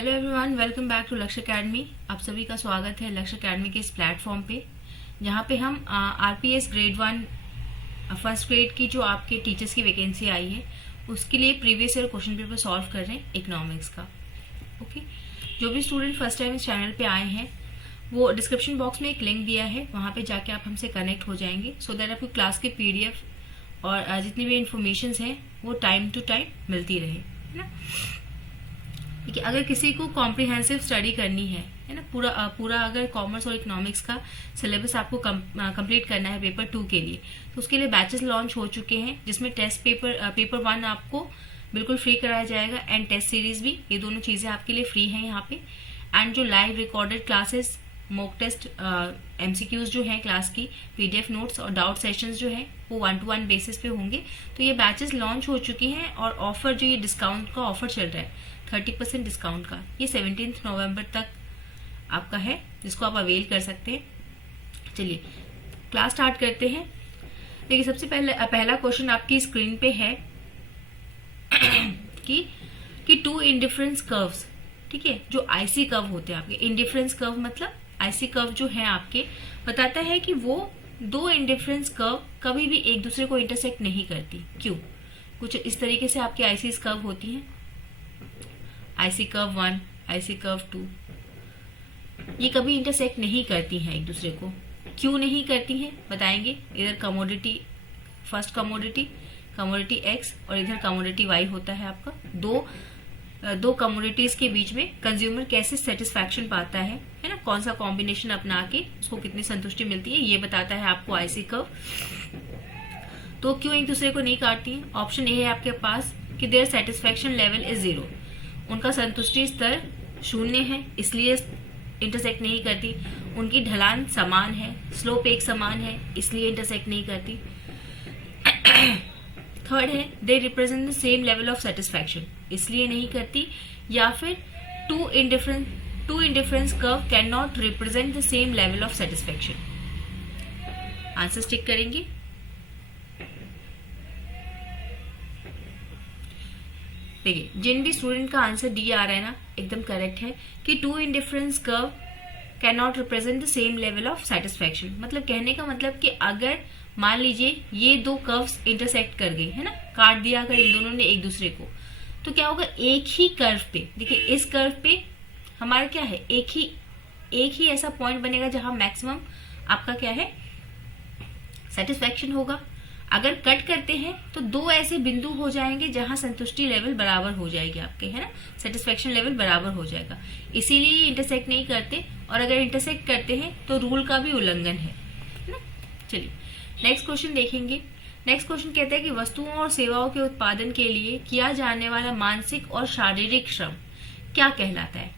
Hello everyone, welcome back to Lakshya academy. आप सभी का स्वागत है लक्ष्य अकेडमी के इस प्लेटफॉर्म पे, जहाँ पे हम आरपीएस ग्रेड 1 फर्स्ट ग्रेड की जो आपके टीचर्स की वैकेंसी आई है उसके लिए previous year question paper solve कर रहे हैं इकोनॉमिक्स का। ओके, जो भी स्टूडेंट फर्स्ट टाइम इस चैनल पे आए हैं वो डिस्क्रिप्शन बॉक्स में एक लिंक दिया है, वहाँ पे जाके आप हमसे कनेक्ट हो जाएंगे सो दैट आपको क्लास के पीडीएफ और जितनी भी इंफॉर्मेशन हैं वो टाइम टू टाइम मिलती रहे, है ना। देखिए, अगर किसी को कॉम्प्रिहेंसिव स्टडी करनी है ना, पूरा अगर कॉमर्स और इकोनॉमिक्स का सिलेबस आपको कंप्लीट करना है पेपर 2 के लिए, तो उसके लिए बैचेस लॉन्च हो चुके हैं, जिसमें टेस्ट पेपर 1 आपको बिल्कुल फ्री कराया जाएगा एंड टेस्ट सीरीज भी, ये दोनों चीजें आपके लिए फ्री हैं यहाँ पे। एंड जो live recorded classes, mock test, MCQs जो हैं क्लास की, पीडीएफ नोट्स और डाउट सेशंस जो हैं वो 1-to-1 बेसिस पे होंगे। तो ये बैचेस लॉन्च हो चुके हैं और ऑफर जो ये डिस्काउंट का ऑफर चल रहा है 30% डिस्काउंट का, ये 17 नवंबर तक आपका है, जिसको आप अवेल कर सकते हैं। चलिए क्लास स्टार्ट करते हैं। देखिए, सबसे पहला क्वेश्चन आपकी स्क्रीन पे है कि टू इंडिफरेंस कर्व्स, ठीक है, जो आईसी कर्व होते हैं आपके, इंडिफरेंस कर्व मतलब आईसी कर्व जो है आपके, बताता है कि वो दो इंडिफरेंस कर्व कभी भी एक दूसरे को इंटरसेक्ट नहीं करती। क्यों? कुछ इस तरीके से आपकी आईसी कर्व होती हैं, आईसी कर्व 1, आईसी कर्व 2, ये कभी इंटरसेक्ट नहीं करती हैं एक दूसरे को। क्यों नहीं करती हैं बताएंगे। इधर कमोडिटी, फर्स्ट कमोडिटी एक्स और इधर कमोडिटी वाई होता है आपका। दो कमोडिटीज के बीच में कंज्यूमर कैसे सेटिस्फैक्शन पाता है ना, कौन सा कॉम्बिनेशन अपना के उसको कितनी संतुष्टि मिलती है, ये बताता है आपको आईसी कर्व। तो क्यों एक दूसरे को नहीं काटती है? ऑप्शन ए है आपके पास कि देयर सेटिस्फैक्शन लेवल इज 0, उनका संतुष्टि स्तर 0 है इसलिए इंटरसेक्ट नहीं करती। उनकी ढलान समान है, स्लोप एक समान है इसलिए इंटरसेक्ट नहीं करती। थर्ड है they represent the same level of satisfaction, इसलिए नहीं करती। या फिर two indifference curve can not represent the same level of satisfaction. Answer tick करेंगे। देखिए, जिन भी स्टूडेंट का आंसर डी आ रहा है ना, एकदम करेक्ट है कि two indifference curve can not represent the same level of satisfaction. मतलब कहने का मतलब कि अगर मान लीजिए ये दो कर्व्स इंटरसेक्ट कर गई है ना, काट दिया अगर इन दोनों ने एक दूसरे को, तो क्या होगा, एक ही कर्व पे, देखिए इस कर्व पे हमारा क्या है, एक ही ऐसा पॉइंट बनेगा जहां मैक्सिमम आपका क्या है, सेटिस्फैक्शन होगा। अगर कट करते हैं तो दो ऐसे बिंदु हो जाएंगे जहां संतुष्टि लेवल बराबर हो जाएगी आपके, है ना, सेटिस्फैक्शन लेवल बराबर हो जाएगा, इसीलिए ये इंटरसेक्ट नहीं करते। और अगर इंटरसेक्ट करते हैं तो रूल का भी उल्लंघन है ना। चलिए नेक्स्ट क्वेश्चन देखेंगे। नेक्स्ट क्वेश्चन कहता है कि वस्तुओं और सेवाओं के उत्पादन के लिए किया जाने वाला मानसिक और शारीरिक श्रम क्या कहलाता है?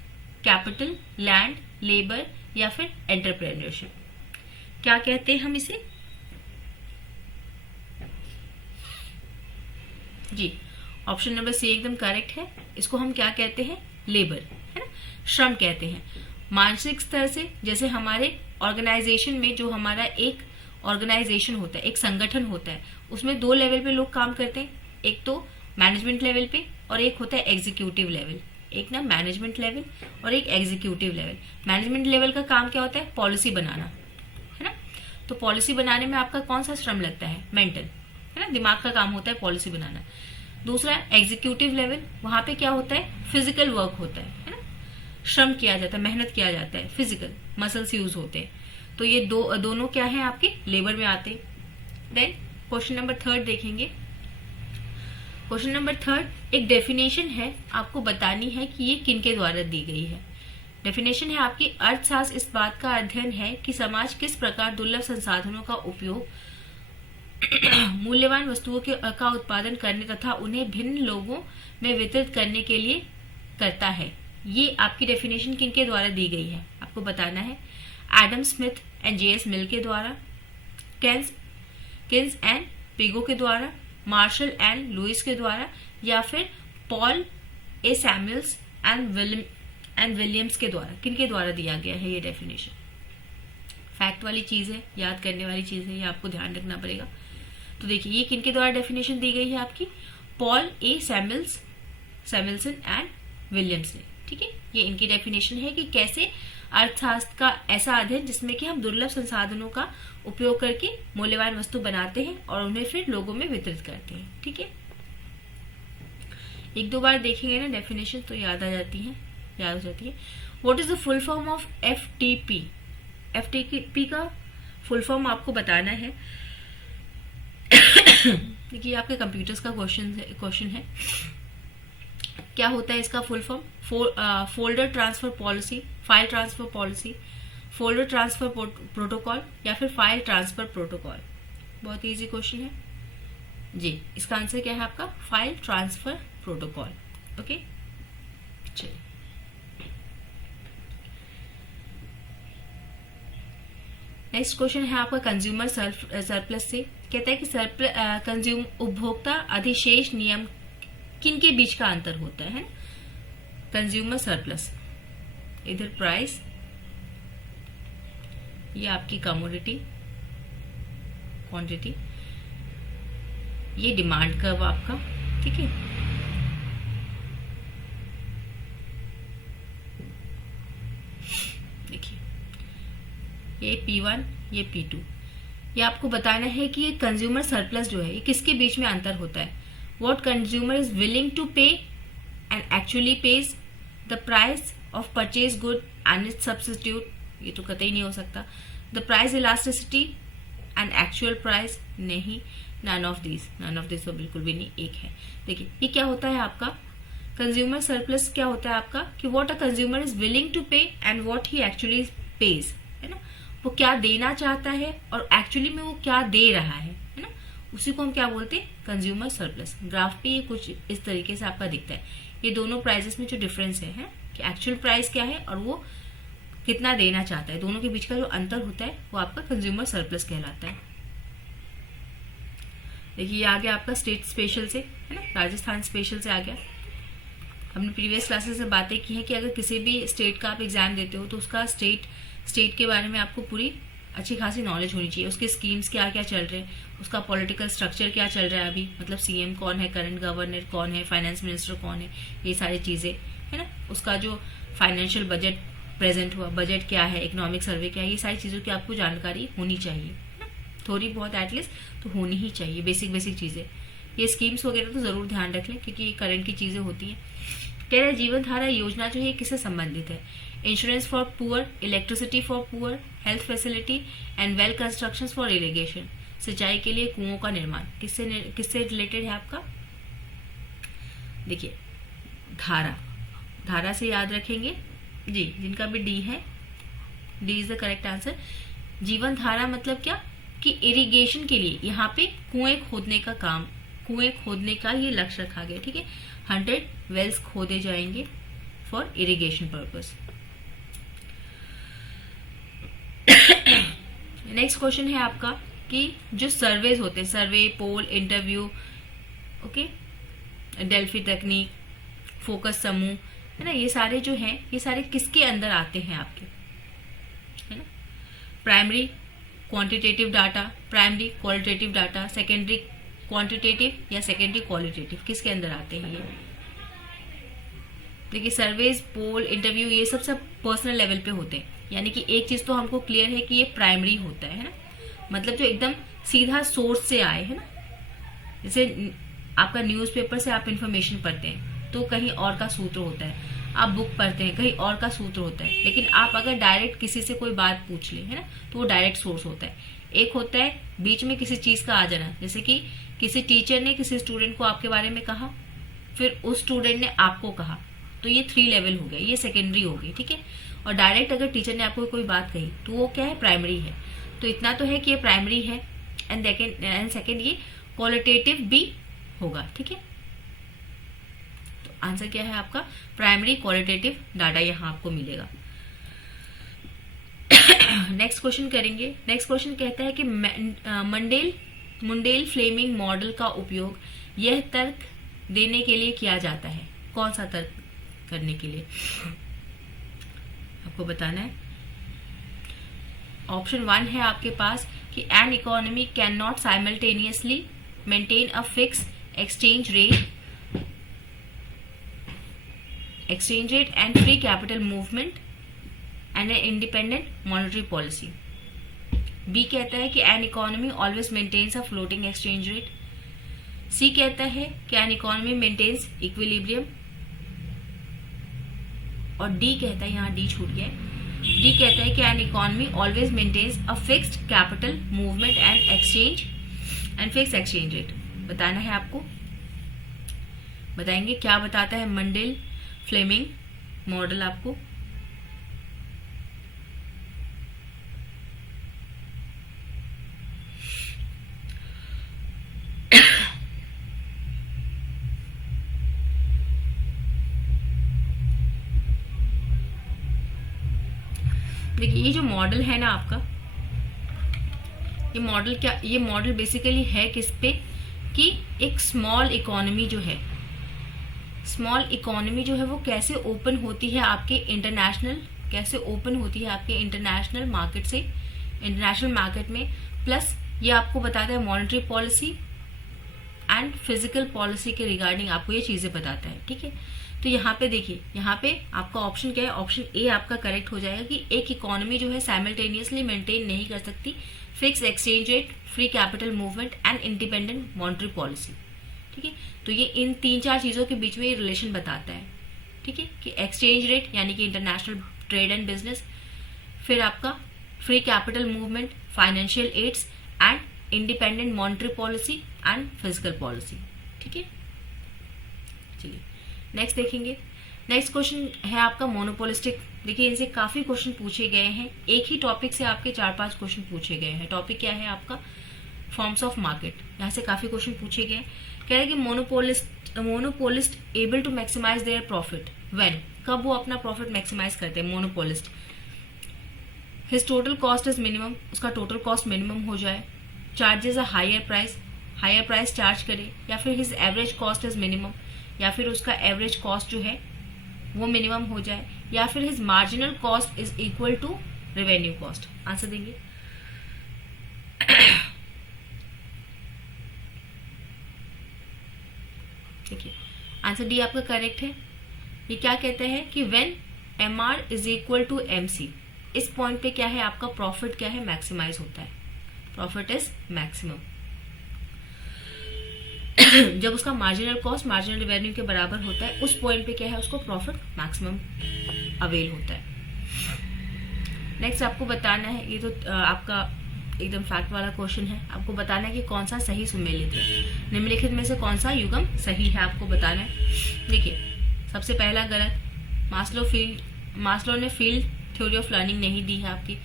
कैपिटल, लैंड, लेबर या फिर एंटरप्रेन्योरशिप। क्या कहते हैं हम इसे? जी, ऑप्शन नंबर सी एकदम करेक्ट है। इसको हम क्या कहते हैं? लेबर, है ना, श्रम कहते हैं। मानसिक स्तर से, जैसे हमारे ऑर्गेनाइजेशन में जो हमारा एक ऑर्गेनाइजेशन होता है, एक संगठन होता है, उसमें 2 लेवल पे लोग काम करते हैं, एक तो मैनेजमेंट लेवल पे और एक होता है एग्जीक्यूटिव लेवल। एक ना मैनेजमेंट लेवल और एक एग्जीक्यूटिव लेवल। मैनेजमेंट लेवल का काम क्या होता है? पॉलिसी बनाना, है ना। तो पॉलिसी बनाने में आपका कौन सा श्रम लगता है? मेंटल, है ना, दिमाग का काम होता है पॉलिसी बनाना। दूसरा एग्जीक्यूटिव लेवल, वहां पे क्या होता है? फिजिकल वर्क होता है ना, श्रम किया जाता है, मेहनत किया जाता है, फिजिकल मसल्स यूज होते हैं। तो ये दोनों क्या है आपके? लेबर में आते हैं। देन क्वेश्चन नंबर 3 देखेंगे। क्वेश्चन नंबर 3 एक डेफिनेशन है, आपको बतानी है कि ये किनके द्वारा दी गई है। डेफिनेशन है आपकी, अर्थशास्त्र इस बात का अध्ययन है कि समाज किस प्रकार दुर्लभ संसाधनों का उपयोग मूल्यवान वस्तुओं का उत्पादन करने तथा उन्हें भिन्न लोगों में वितरित करने के लिए करता है। ये आपकी डेफिनेशन किनके द्वारा दी गई है आपको बताना है। एडम स्मिथ एंड जेएस मिल के द्वारा, किन्स एंड पिगो के द्वारा, मार्शल एंड लुइस के द्वारा, या फिर Paul A Samuel's and Williams के द्वारा। किनके द्वारा दिया गया है ये डेफिनेशन? फैक्ट वाली चीज है, याद करने वाली चीज है, ये आपको ध्यान रखना पड़ेगा। तो देखिए, ये किनके द्वारा डेफिनेशन दी गई है आपकी? Paul A Samuelson and Williams ने, ठीक है। ये इनकी डेफिनेशन है कि कैसे अर्थशास्त्र का ऐसा अध्ययन जिसमें कि हम दुर्लभ संसाधनों का उपयोग करके मूल्यवान वस्तु बनाते हैं और उन्हें फिर लोगों में वितरित करते हैं। ठीक है, एक दो बार देखेंगे ना डेफिनेशन तो याद हो जाती है। What is the full form of FTP? FTP का फुल फॉर्म आपको बताना है। देखिए आपके कंप्यूटर्स का क्वेश्चन है। क्या होता है इसका full form? Folder transfer policy, file transfer policy, folder transfer protocol या फिर फाइल ट्रांसफर प्रोटोकॉल। बहुत इजी क्वेश्चन है जी। इसका आंसर क्या है आपका? File transfer protocol. ओके, चलिए नेक्स्ट क्वेश्चन है आपका कंज्यूमर सरप्लस से। कहता है कि उपभोक्ता अधिशेष नियम किन के बीच का अंतर होता है? कंज्यूमर सरप्लस, इधर प्राइस, ये आपकी कमोडिटी क्वांटिटी, ये डिमांड कर्व आपका। ठीक है, देखिए ये P1, ये P2। ये आपको बताना है कि ये कंज्यूमर सरप्लस जो है ये किसके बीच में अंतर होता है। What consumer is willing to pay and actually pays the price of purchase good and its substitute, ये तो कतई नहीं हो सकता। The price elasticity and actual price, नहीं। नन ऑफ दिस तो बिल्कुल भी नहीं, एक है। देखिए ये क्या होता है आपका कंज्यूमर सरप्लस, क्या होता है आपका कि what a consumer is willing to pay and what he actually pays, है ना। वो क्या देना चाहता है और एक्चुअली में वो क्या दे रहा है ना, उसी को हम क्या बोलते हैं? Consumer surplus. ग्राफ पे ये कुछ इस तरीके से आपका दिखता है। ये दोनों प्राइसेस में जो डिफरेंस है कि एक्चुअल प्राइस क्या है और वो कितना देना चाहता है, दोनों के बीच का जो अंतर होता है वो आपका कंज्यूमर सरप्लस कहलाता है। देखिए ये आ गया आपका स्टेट स्पेशल से, है ना, राजस्थान स्पेशल से आ गया। हमने प्रीवियस क्लासेस से बातें की है कि अगर किसी भी स्टेट का आप एग्जाम देते हो तो उसका स्टेट के बारे में आपको पूरी अच्छी खासी नॉलेज होनी चाहिए। उसके स्कीम्स क्या क्या चल रहे हैं, उसका पॉलिटिकल स्ट्रक्चर क्या चल रहा है अभी, मतलब सीएम कौन है, करंट गवर्नर कौन है, फाइनेंस मिनिस्टर कौन है, ये सारी चीजें, है ना। उसका जो फाइनेंशियल बजट प्रेजेंट हुआ, बजट क्या है, इकोनॉमिक सर्वे क्या है, ये सारी चीजों की आपको जानकारी होनी चाहिए, है ना। थोड़ी बहुत एटलीस्ट तो होनी ही चाहिए, बेसिक चीजें। ये स्कीम्स वगैरह तो जरूर ध्यान रख लें क्योंकि ये करंट की चीजें होती हैं। कह रहे जीवन धारा योजना जो है किससे संबंधित है? Insurance for poor, electricity for poor, health facility and well construction for irrigation, सिंचाई के लिए कुओं का निर्माण, किससे रिलेटेड है आपका? देखिए धारा से याद रखेंगे जी, जिनका भी डी है, D is the correct answer. जीवन धारा मतलब क्या कि इरिगेशन के लिए यहाँ पे कुएं खोदने का ये लक्ष्य रखा गया। ठीक है, 100 वेल्स खोदे जाएंगे for irrigation purpose. Next question है आपका कि जो सर्वेज होते हैं, सर्वे, पोल, इंटरव्यू, ओके, डेल्फी तकनीक, फोकस समूह, है ना, ये सारे जो हैं ये सारे किसके अंदर आते हैं आपके, है ना। Primary quantitative data, primary qualitative data, secondary quantitative या सेकेंडरी क्वालिटेटिव, किसके अंदर आते हैं ये? देखिए सर्वेज, पोल, इंटरव्यू ये सब पर्सनल लेवल पे होते हैं। यानी कि एक चीज तो हमको क्लियर है कि ये प्राइमरी होता है ना, मतलब जो एकदम सीधा सोर्स से आए, है ना। जैसे आपका न्यूज़पेपर से आप इंफॉर्मेशन पढ़ते हैं तो कहीं और का सूत्र होता है, आप बुक पढ़ते हैं कहीं और का सूत्र होता है, लेकिन आप अगर डायरेक्ट किसी से कोई बात पूछ ले, है ना, तो वो डायरेक्ट सोर्स होता है। एक होता है बीच में किसी चीज का आ जाना, जैसे कि किसी टीचर ने किसी स्टूडेंट को आपके बारे में कहा, फिर उस स्टूडेंट ने आपको कहा, तो ये 3 लेवल हो गया, ये सेकेंडरी हो गई। ठीक है, और डायरेक्ट अगर टीचर ने आपको कोई बात कही तो वो क्या है? प्राइमरी है। तो इतना तो है कि ये प्राइमरी है एंड सेकेंड ये क्वालिटेटिव भी होगा। ठीक है, तो आंसर क्या है आपका? प्राइमरी क्वालिटेटिव डाटा यहाँ आपको मिलेगा। नेक्स्ट क्वेश्चन करेंगे। नेक्स्ट क्वेश्चन कहता है कि मुंडेल फ्लेमिंग मॉडल का उपयोग यह तर्क देने के लिए किया जाता है। कौन सा तर्क करने के लिए आपको बताना है? ऑप्शन 1 है आपके पास कि an economy can not simultaneously maintain a fix exchange rate exchange rate and free capital movement and an independent monetary policy. B कहता है कि an economy always maintains a floating exchange rate. C कहता है कि an economy maintains equilibrium. और D कहता है, यहाँ D छूट गया है, D कहता है कि an economy always maintains a fixed capital movement and exchange and fixed exchange rate. बताना है आपको, बताएंगे क्या बताता है मंडेल फ्लेमिंग मॉडल आपको। देखिए ये जो मॉडल है ना आपका, ये मॉडल बेसिकली है किस पे, कि एक स्मॉल इकोनॉमी जो है वो कैसे ओपन होती है आपके इंटरनेशनल मार्केट से, इंटरनेशनल मार्केट में। प्लस ये आपको बताता है monetary policy and physical policy के रिगार्डिंग आपको ये चीजें बताता है, ठीक है। तो यहाँ पे देखिए, यहाँ पे आपका ऑप्शन क्या है, ऑप्शन ए आपका करेक्ट हो जाएगा कि एक इकोनॉमी जो है साइमल्टेनियसली मेंटेन नहीं कर सकती fix exchange rate, free capital movement and independent monetary policy, ठीक है। तो ये इन 3-4 चीजों के बीच में ये रिलेशन बताता है, ठीक है, कि एक्सचेंज रेट यानी कि इंटरनेशनल ट्रेड एंड बिजनेस, फिर आपका free capital movement, financial aids and independent monetary policy and physical policy, ठीक है। चलिए नेक्स्ट देखेंगे। नेक्स्ट क्वेश्चन है आपका मोनोपोलिस्टिक। देखिए इनसे काफी क्वेश्चन पूछे गए हैं, एक ही टॉपिक से आपके 4-5 क्वेश्चन पूछे गए हैं। टॉपिक क्या है आपका, फॉर्म्स ऑफ मार्केट। यहाँ से काफी क्वेश्चन पूछे गए। कह रहे हैं कि monopolist able to maximise their profit when, कब वो अपना प्रॉफिट मैक्सिमाइज करते हैं monopolist. His total cost is minimum, उसका टोटल कॉस्ट मिनिमम हो जाए, charges a higher price charge करे, या फिर his average cost is minimum, या फिर उसका एवरेज कॉस्ट जो है वो मिनिमम हो जाए, या फिर his marginal cost is equal to revenue cost. Answer देंगे। देखिए आंसर डी आपका करेक्ट है। ये क्या कहते हैं कि when MR is equal to MC, इस पॉइंट पे क्या है आपका प्रॉफिट क्या है, मैक्सिमाइज होता है, प्रॉफिट इज मैक्सिमम। जब उसका मार्जिनल कॉस्ट मार्जिनल रेवेन्यू के बराबर होता है, उस पॉइंट पे क्या है, उसको प्रॉफिट मैक्सिमम अवेल होता है। नेक्स्ट आपको बताना है, ये तो आपका एकदम फैक्ट वाला क्वेश्चन है, आपको बताना है कि कौन सा सही सुमेलित है, निम्नलिखित में से कौन सा युग्म सही है, आपको बताना है। देखिए सबसे पहला गलत, मास्लो ने फील्ड थ्योरी ऑफ लर्निंग नहीं दी है आपकी।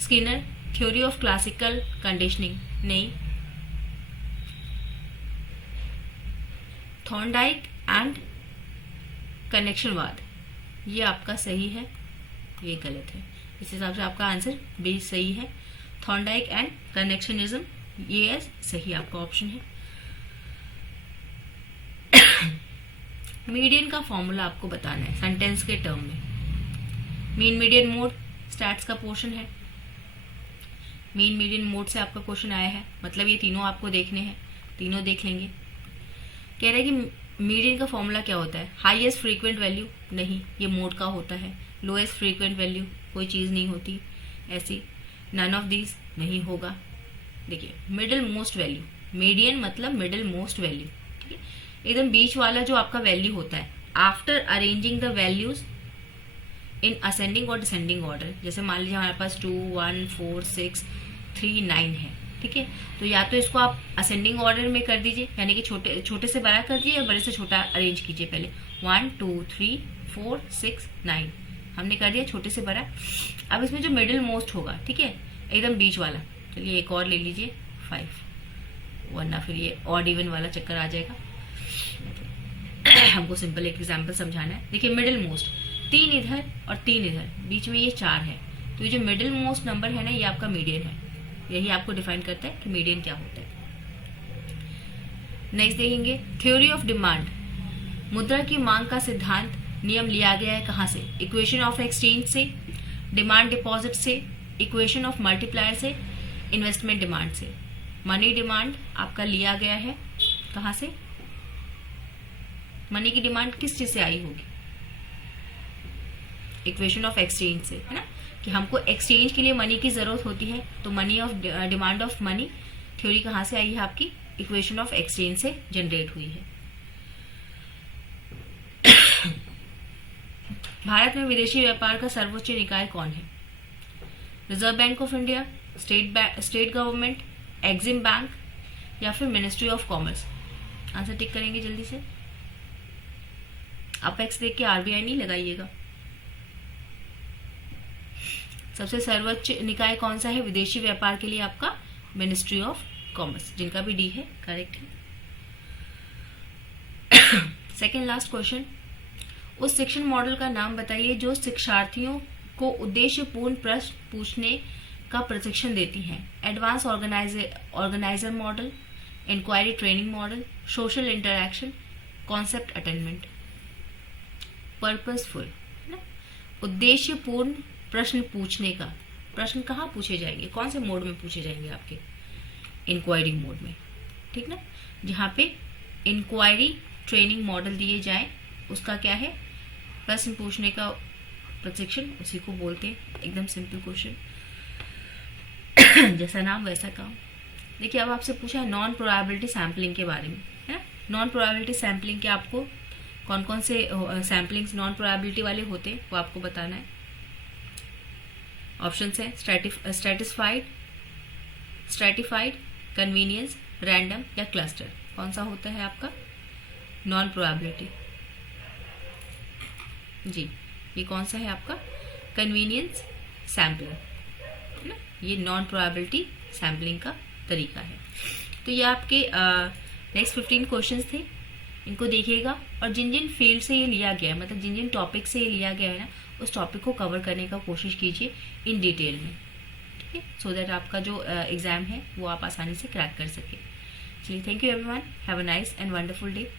Skinner theory of classical conditioning नहीं। थॉर्नडाइक एंड कनेक्शनवाद, ये आपका सही है, ये गलत है। इस हिसाब से आपका आंसर बी सही है। थॉर्नडाइक एंड कनेक्शनिज्म, ये सही आपका ऑप्शन है। मीडियन का फॉर्मूला आपको बताना है सेंटेंस के टर्म में। मीन मीडियन मोड स्टैट्स का पोर्शन है। मीन मीडियन मोड से आपका क्वेश्चन आया है, मतलब ये तीनों आपको देखने हैं, तीनों देख लेंगे। कह रहे हैं कि मीडियन का फॉर्मूला क्या होता है, हाईएस्ट फ्रीक्वेंट वैल्यू, नहीं ये मोड का होता है। लोएस्ट फ्रीक्वेंट वैल्यू, कोई चीज नहीं होती ऐसी। नन ऑफ दीज, नहीं होगा। देखिए मिडिल मोस्ट वैल्यू, मीडियन मतलब मिडिल मोस्ट वैल्यू, ठीक है, एकदम बीच वाला जो आपका वैल्यू होता है after arranging the values in ascending और डिसेंडिंग ऑर्डर। जैसे मान लीजिए हमारे पास 2, 1, 4, 6, 3, 9 है, ठीक है, तो या तो इसको आप असेंडिंग ऑर्डर में कर दीजिए, यानी कि छोटे से बड़ा कर दीजिए, बड़े से छोटा अरेंज कीजिए। पहले 1, 2, 3, 4, 6, 9 हमने कर दिया छोटे से बड़ा। अब इसमें जो मिडिल मोस्ट होगा, ठीक है, एकदम बीच वाला, चलिए एक और ले लीजिए 5, वरना फिर ये ऑड इवन वाला चक्कर आ जाएगा। हमको सिंपल एक एग्जाम्पल समझाना है। देखिए मिडिल मोस्ट 3 इधर और 3 इधर, बीच में ये 4 है, तो ये जो मिडिल मोस्ट नंबर है ना, ये आपका मीडियन है। यही आपको डिफाइन करता है कि मीडियन क्या होता है। नेक्स्ट देखेंगे थ्योरी ऑफ डिमांड। मुद्रा की मांग का सिद्धांत नियम लिया गया है कहां से, इक्वेशन ऑफ एक्सचेंज से, डिमांड डिपॉजिट से, इक्वेशन ऑफ मल्टीप्लायर से, इन्वेस्टमेंट डिमांड से। मनी डिमांड आपका लिया गया है कहां से, मनी की डिमांड किस चीज से आई होगी, इक्वेशन ऑफ एक्सचेंज से, है ना, कि हमको एक्सचेंज के लिए मनी की जरूरत होती है, तो money of demand of money theory कहाँ से आई है आपकी, इक्वेशन ऑफ एक्सचेंज से जनरेट हुई है। भारत में विदेशी व्यापार का सर्वोच्च निकाय कौन है? Reserve bank of India, state government, EXIM bank या फिर ministry of commerce? Answer tick करेंगे जल्दी से। अपेक्स देख के आरबीआई नहीं लगाइएगा। सबसे सर्वोच्च निकाय कौन सा है विदेशी व्यापार के लिए? आपका मिनिस्ट्री ऑफ कॉमर्स, जिनका भी डी है, करेक्ट है। सेकेंड लास्ट क्वेश्चन, उस शिक्षण मॉडल का नाम बताइए जो शिक्षार्थियों को उद्देश्यपूर्ण प्रश्न पूछने का प्रशिक्षण देती हैं। Advance organiser model, inquiry training model, social interaction, concept attainment. Purposeful, है ना, उद्देश्यपूर्ण प्रश्न पूछने का। प्रश्न कहाँ पूछे जाएंगे, कौन से मोड में पूछे जाएंगे? आपके इंक्वायरी मोड में, ठीक ना, जहाँ पे इंक्वायरी ट्रेनिंग मॉडल दिए जाए, उसका क्या है, प्रश्न पूछने का प्रशिक्षण, उसी को बोलते हैं। एकदम सिंपल क्वेश्चन, जैसा नाम वैसा काम। देखिए अब आपसे पूछा है नॉन प्रोबेबिलिटी सैम्पलिंग के बारे में, है। नॉन प्रोबेबिलिटी सैम्पलिंग के आपको कौन कौन से सैम्पलिंग्स नॉन प्रोबेबिलिटी वाले होते हैं वो आपको बताना है। ऑप्शन है स्ट्रैटिफाइड, कन्वीनियंस, रैंडम या क्लस्टर। कौन सा होता है आपका नॉन प्रोबेबिलिटी? जी, ये कौन सा है आपका कन्वीनियंस सैम्पलिंग, है ना, ये नॉन प्रोबेबिलिटी सैम्पलिंग का तरीका है। तो ये आपके नेक्स्ट 15 क्वेश्चंस थे, इनको देखिएगा और जिन जिन फील्ड से ये लिया गया है, मतलब जिन जिन टॉपिक से ये लिया गया है ना, उस टॉपिक को कवर करने का कोशिश कीजिए इन डिटेल में, ठीक है, सो दैट आपका जो एग्जाम है वो आप आसानी से क्रैक कर सके। चलिए, thank you everyone, have a nice and wonderful day.